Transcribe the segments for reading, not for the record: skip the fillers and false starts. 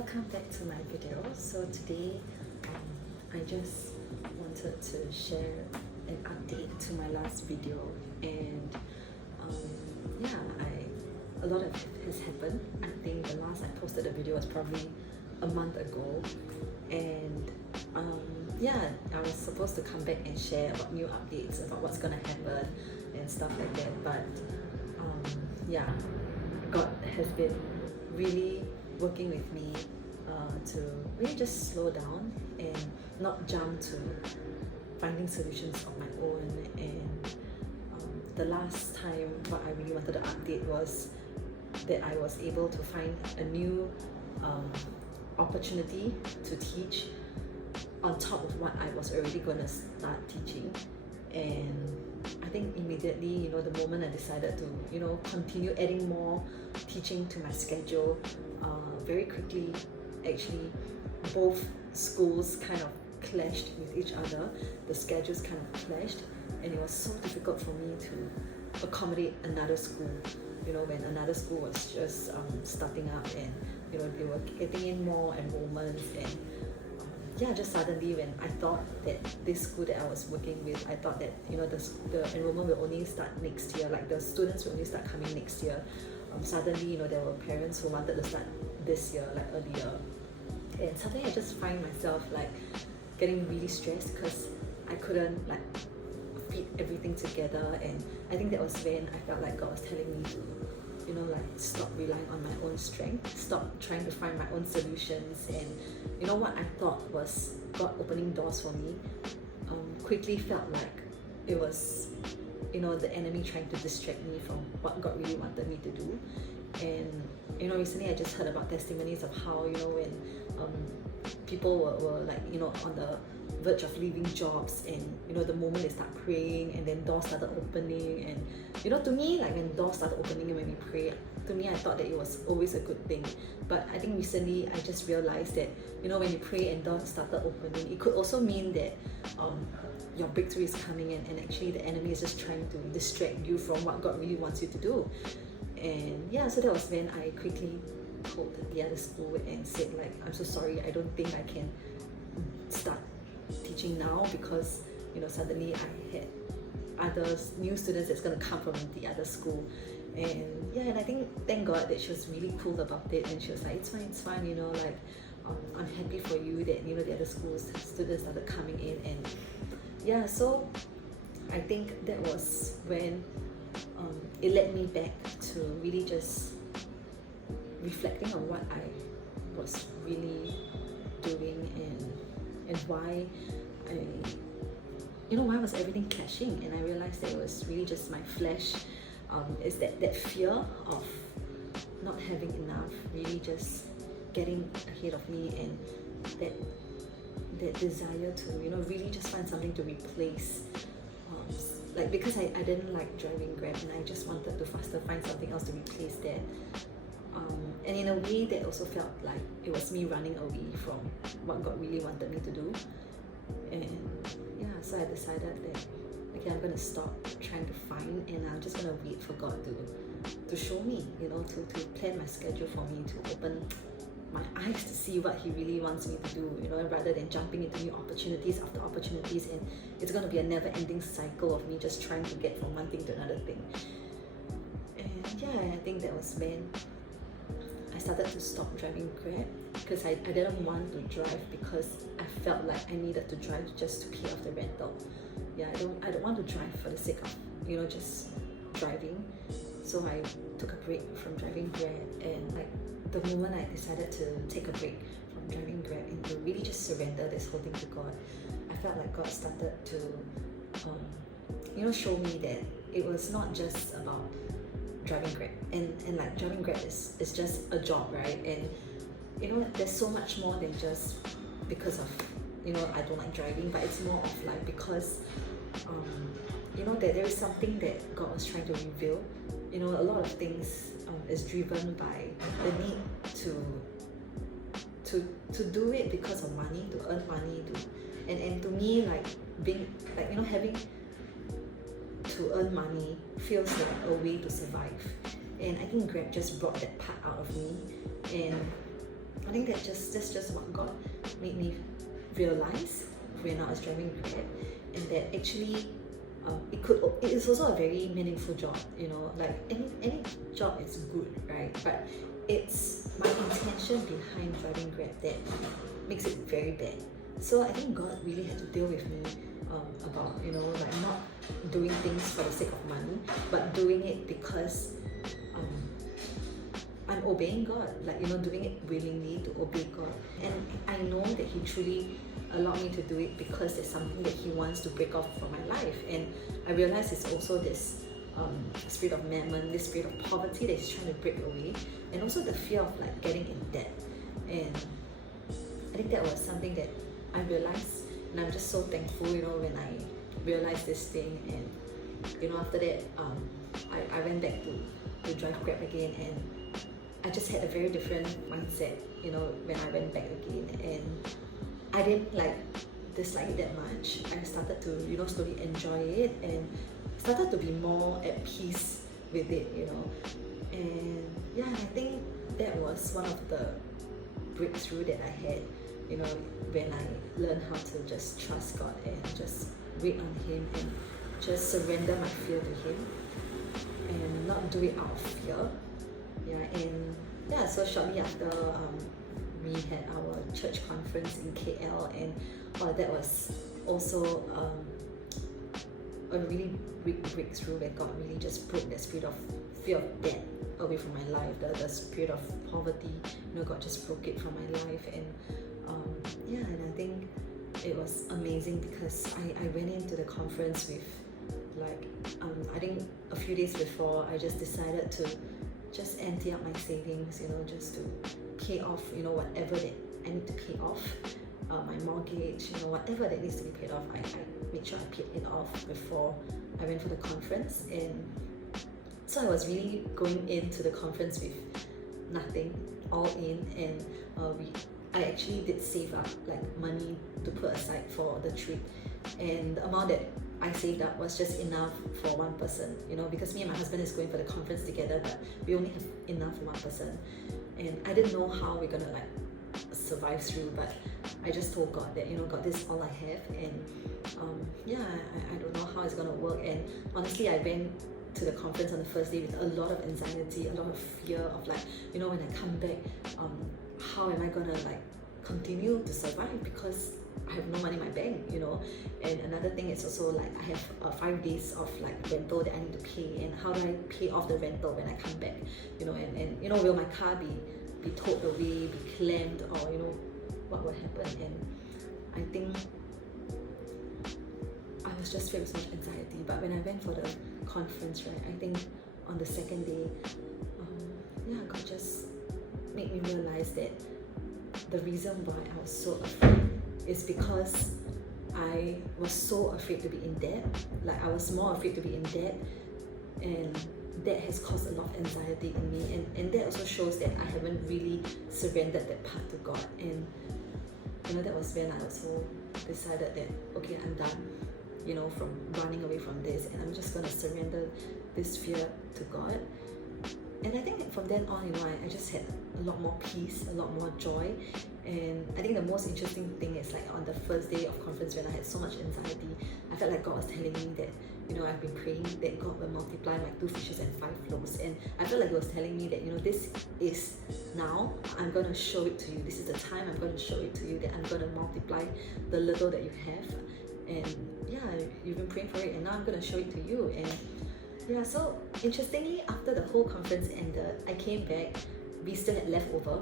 welcome back to my video. So today I just wanted to share an update to my last video, and a lot of it has happened. I think the last I posted a video was probably a month ago, and I was supposed to come back and share about new updates about what's gonna happen and stuff like that, but God has been really working with me to really just slow down and not jump to finding solutions of my own. And the last time what I really wanted to update was that I was able to find a new opportunity to teach on top of what I was already going to start teaching. And I think immediately, the moment I decided to, continue adding more teaching to my schedule, very quickly, actually, both schools kind of clashed with each other. The schedules kind of clashed, and it was so difficult for me to accommodate another school, when another school was just starting up, and, they were getting in more enrollments. And just suddenly, when I thought that this school that I was working with, I thought that the enrollment will only start next year, like the students will only start coming next year. Suddenly, there were parents who wanted to start this year, like earlier, and suddenly I just find myself like getting really stressed because I couldn't like fit everything together. And I think that was when I felt like God was telling me to stop relying on my own strength, stop trying to find my own solutions. And what I thought was God opening doors for me quickly felt like it was the enemy trying to distract me from what God really wanted me to do. And recently I just heard about testimonies of how when people were like on the verge of leaving jobs, and the moment they start praying, and then doors started opening. And to me, like when doors started opening and when we prayed, to me I thought that it was always a good thing. But I think recently I just realized that when you pray and doors started opening, it could also mean that your breakthrough is coming in, and actually the enemy is just trying to distract you from what God really wants you to do. And so that was when I quickly told the other school and said, like, I'm so sorry, I don't think I can start teaching now, because suddenly I had other new students that's going to come from the other school. And I think, thank God that she was really cool about it, and she was like, it's fine, I'm happy for you that the other schools students started coming in. And so I think that was when it led me back to really just reflecting on what I was really doing, and why why was everything clashing. And I realized that it was really just my flesh. Is that fear of not having enough really just getting ahead of me, and that desire to really just find something to replace, like, because I didn't like driving Grab, and I just wanted to faster find something else to replace that. And in a way that also felt like it was me running away from what God really wanted me to do. And so I decided that okay, I'm gonna stop trying to find, and I'm just gonna wait for God to show me, to plan my schedule for me, to open my eyes to see what He really wants me to do, rather than jumping into new opportunities after opportunities. And it's gonna be a never-ending cycle of me just trying to get from one thing to another thing. And I think that was when I started to stop driving Grab, because I didn't want to drive because I felt like I needed to drive just to pay off the rental. I don't want to drive for the sake of just driving. So I took a break from driving Grab, and like the moment I decided to take a break from driving Grab and to really just surrender this whole thing to God, I felt like God started to show me that it was not just about driving Grab, and like driving Grab is just a job, right? And there's so much more than just because of I don't like driving, but it's more of like because that there is something that God was trying to reveal. A lot of things is driven by the need to do it because of money, to earn money, and to me, like being like having to earn money feels like a way to survive. And I think Grab just brought that part out of me. And I think that's just what God made me realize when I was driving Grab, and that actually it is also a very meaningful job, you know, like any job is good, right? But it's my intention behind driving Grab that makes it very bad. So I think God really had to deal with me about, you know, like not doing things for the sake of money, but doing it because I'm obeying God, like, you know, doing it willingly to obey God. And I know that He truly allowed me to do it because there's something that He wants to break off from my life. And I realize it's also this spirit of mammon, this spirit of poverty that He's trying to break away, and also the fear of like getting in debt. And I think that was something that I realized, and I'm just so thankful, you know, when I realized this thing. And you know, after that, I went back to drive Grab again, and I just had a very different mindset, you know, when I went back again. And I didn't like dislike it that much. I started to, you know, slowly enjoy it and started to be more at peace with it, you know. And yeah, I think that was one of the breakthrough that I had, you know, when I learned how to just trust God and just wait on Him and just surrender my fear to Him and not do it out of fear. Yeah, and yeah, so shortly after we had our church conference in KL, and that was also a really big breakthrough where God really just broke that spirit of fear of death away from my life, the spirit of poverty, you know, God just broke it from my life. And yeah, and I think it was amazing because I went into the conference with like I think a few days before I just decided to just empty out my savings, you know, just to pay off, you know, whatever that I need to pay off, my mortgage, you know, whatever that needs to be paid off, I made sure I paid it off before I went for the conference. And so I was really going into the conference with nothing, all in, and I actually did save up like money to put aside for the trip, and the amount that I saved up was just enough for one person, you know, because me and my husband is going for the conference together, but we only have enough for one person. And I didn't know how we're gonna like survive through, but I just told God that, you know, God, this is all I have. And yeah, I don't know how it's gonna work. And honestly, I went to the conference on the first day with a lot of anxiety, a lot of fear of like, you know, when I come back, how am I gonna like continue to survive, because I have no money in my bank, you know. And another thing is also like I have 5 days of like rental that I need to pay, and how do I pay off the rental when I come back, you know. And you know, will my car be towed away, be claimed, or you know, what will happen? And I think I was just filled with so much anxiety. But when I went for the conference, right, I think on the second day, yeah, God just made me realize that the reason why I was so afraid is because I was so afraid to be in debt. Like I was more afraid to be in debt, and that has caused a lot of anxiety in me. And that also shows that I haven't really surrendered that part to God. And you know, that was when I also decided that, okay, I'm done, you know, from running away from this, and I'm just gonna surrender this fear to God. And I think from then on, you know, I just had a lot more peace, a lot more joy. And I think the most interesting thing is like on the first day of conference, when I had so much anxiety, I felt like God was telling me that, you know, I've been praying that God will multiply my 2 fishes and 5 loaves. And I felt like He was telling me that, you know, this is now, I'm going to show it to you. This is the time I'm going to show it to you, that I'm going to multiply the little that you have. And yeah, you've been praying for it, and now I'm going to show it to you. And yeah, so interestingly, after the whole conference ended, I came back. We still had leftover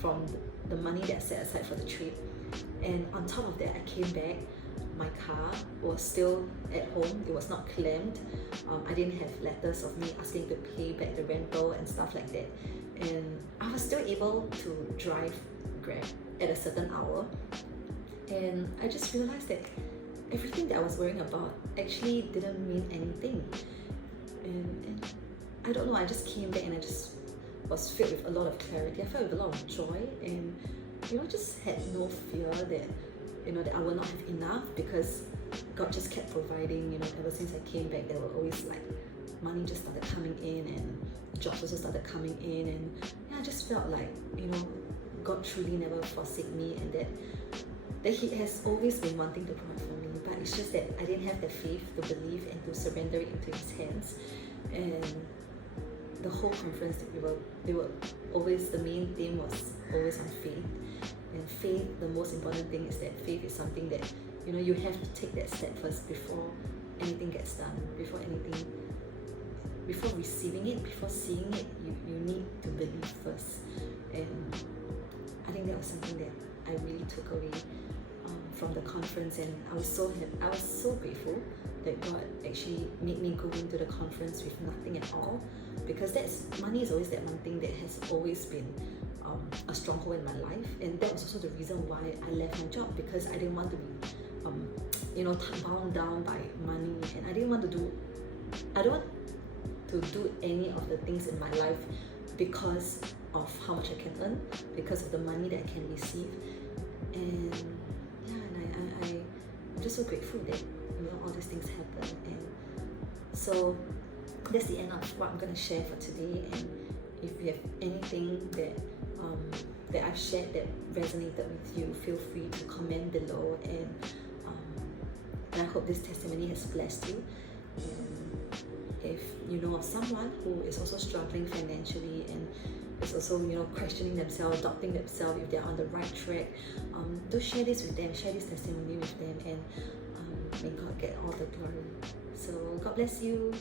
from the money that I set aside for the trip. And on top of that, I came back. My car was still at home. It was not claimed. I didn't have letters of me asking to pay back the rental and stuff like that. And I was still able to drive Grab at a certain hour. And I just realized that everything that I was worrying about actually didn't mean anything. And I don't know, I just came back and I just was filled with a lot of clarity. I felt with a lot of joy, and you know, just had no fear that, you know, that I will not have enough, because God just kept providing. You know, ever since I came back, there were always like money just started coming in, and jobs also started coming in, and yeah, I just felt like, you know, God truly never forsake me, and that He has always been wanting to provide for me. But it's just that I didn't have the faith to believe and to surrender it into His hands. And the whole conference, they were always, the main theme was always on faith. And faith, the most important thing is that faith is something that, you know, you have to take that step first before anything gets done, before receiving it, before seeing it, you need to believe first. And I think that was something that I really took away from the conference, and I was so grateful that God actually made me go into the conference with nothing at all, because money is always that one thing that has always been a stronghold in my life. And that was also the reason why I left my job, because I didn't want to be bound down by money, and I don't want to do any of the things in my life because of how much I can earn, because of the money that I can receive. And I'm just so grateful that, you know, all these things happen. And so that's the end of what I'm going to share for today. And if you have anything that I've shared that resonated with you, feel free to comment below. And I hope this testimony has blessed you. And if you know of someone who is also struggling financially and is also, you know, questioning themselves, doubting themselves if they're on the right track, do share this with them, share this testimony with them, and may God get all the glory. So God bless you.